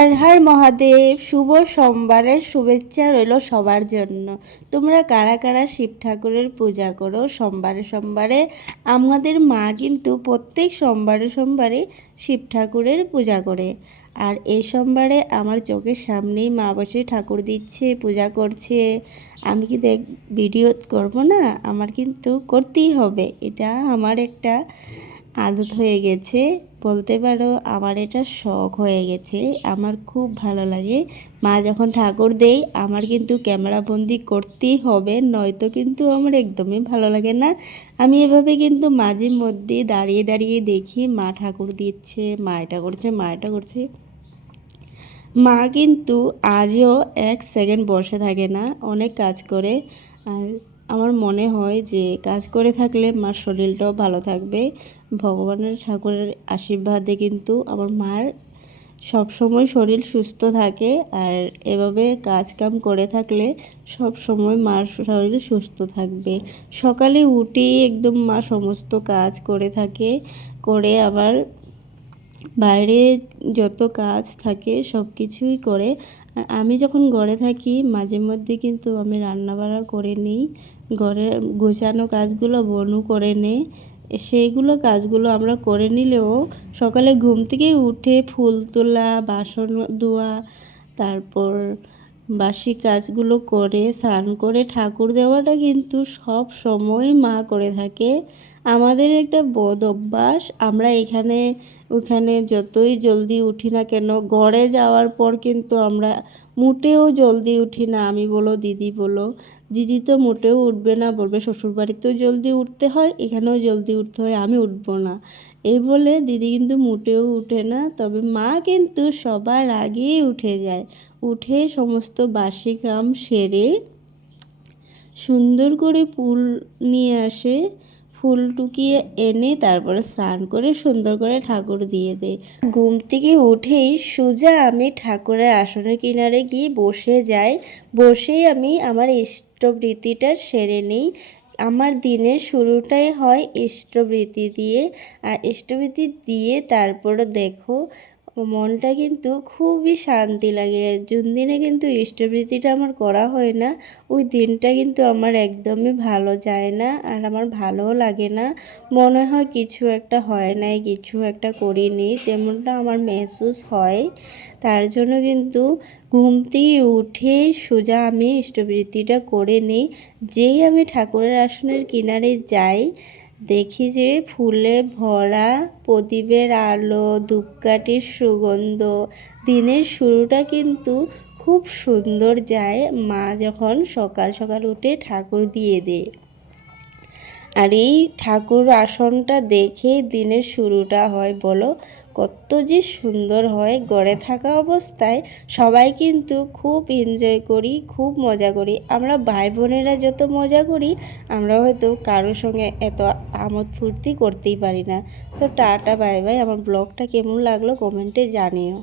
হর হর মহাদেব। শুভ সোমবারের শুভেচ্ছা রইল সবার জন্য। তোমরা কারা কারা শিব ঠাকুরের পূজা করো সোমবারে সোমবারে? আমাদের মা কিন্তু প্রত্যেক সোমবারে সোমবারে শিব ঠাকুরের পূজা করে। আর এই সোমবারে আমার চোখের সামনেই মা বসে ঠাকুর দিচ্ছে, পূজা করছে। আমি কি ভিডিও করব না? আমার কিন্তু করতেই হবে। এটা আমার একটা আদত হয়ে গেছে বলতে পারো, আমার এটা শখ হয়ে গেছে। আমার খুব ভালো লাগে মা যখন ঠাকুর দেই, আমার কিন্তু ক্যামেরা বন্দি করতেই হবে, নয়তো কিন্তু আমার একদমই ভালো লাগে না। আমি এভাবে কিন্তু মাঝে মধ্যে দাঁড়িয়ে দাঁড়িয়ে দেখি মা ঠাকুর দিচ্ছে, মা এটা করছে, মা এটা করছে। মা কিন্তু আজও এক সেকেন্ড বসে থাকে না, অনেক কাজ করে। আর আমার মনে হয় যে কাজ করে থাকলে মার শরীরটাও ভালো থাকবে। ভগবানের ঠাকুরের আশীর্বাদে কিন্তু আমার মার সব সময় শরীর সুস্থ থাকে। আর এভাবে কাজ কাম করে থাকলে সব সময় মার শরীর সুস্থ থাকবে। সকালে উঠেই একদম মা সমস্ত কাজ করে থাকে, করে আবার বাইরে যত কাজ থাকে সব কিছুই করে। আর আমি যখন ঘরে থাকি মাঝে মধ্যে কিন্তু আমি রান্নাবাড়া করে নিই, ঘরের গোছানো কাজগুলো বনু করে নেয়। সেইগুলো কাজগুলো আমরা করে নিলেও সকালে ঘুম থেকে উঠে ফুল তোলা, বাসন ধোয়া, তারপর বাসি কাজগুলো করে স্নান করে ঠাকুর দেওয়াটা কিন্তু সব সময় মা করে থাকে। আমাদের একটা বদ অভ্যাস, আমরা এখানে ওখানে যতই জলদি উঠি না কেন, ঘরে যাওয়ার পর কিন্তু আমরা মোটেও জলদি উঠি না। আমি বলো, দিদি বলো, দিদি তো মোটেও উঠবে না, বলবে শ্বশুরবাড়িতেও জলদি উঠতে হয়, এখানেও জলদি উঠতে হয়, আমি উঠবো না। এই বলে দিদি কিন্তু মোটেও উঠে না। তবে মা কিন্তু সবার আগেই উঠে যায়, উঠে সমস্ত বাসি কাম সেরে সুন্দর করে ফুল নিয়ে আসে, ফুল টুকিয়ে এনে তারপরে স্নান করে সুন্দর করে ঠাকুর দিয়ে দেয়। ঘুম থেকে উঠেই সোজা আমি ঠাকুরের আসনের কিনারে গিয়ে বসে যাই। বসেই আমি আমার ইষ্টবৃত্তিটা সেরে নিই। আমার দিনের শুরুটাই হয় ইষ্টবৃত্তি দিয়ে। আর ইষ্টবৃত্তি দিয়ে তারপরে দেখো মনটা কিন্তু খুবই শান্তি লাগে। যোন দিনে কিন্তু ইষ্টবৃত্তিটা আমার করা হয় না, ওই দিনটা কিন্তু আমার একদমই ভালো যায় না, আর আমার ভালোও লাগে না। মনে হয় কিছু একটা হয় নাই, কিছু একটা করিনি, তেমনটা আমার মেহসুস হয়। তার জন্য কিন্তু ঘুম থেকে উঠে সোজা আমি ইষ্টবৃত্তিটা করে নিই। যেই আমি ঠাকুরের আসনের কিনারে যাই, দেখি যে ফুলে ভরা, প্রদীপের আলো, ধূপকাঠির সুগন্ধ, দিনের শুরুটা কিন্তু খুব সুন্দর যায় মা যখন সকাল সকাল উঠে ঠাকুর দিয়ে দেয়। আর এই ঠাকুর আসনটা দেখে দিনের শুরুটা হয়, বলো কত যে সুন্দর হয়। গড়ে থাকা অবস্থায় সবাই কিন্তু খুব এনজয় করি, খুব মজা করি। আমরা ভাই বোনেরা যত মজা করি, আমরা হয়তো কারোর সঙ্গে এত আমোদ ফুর্তি করতেই পারি না। তো টাটা, বাই বাই। আমার ব্লগটা কেমন লাগলো কমেন্টে জানিও।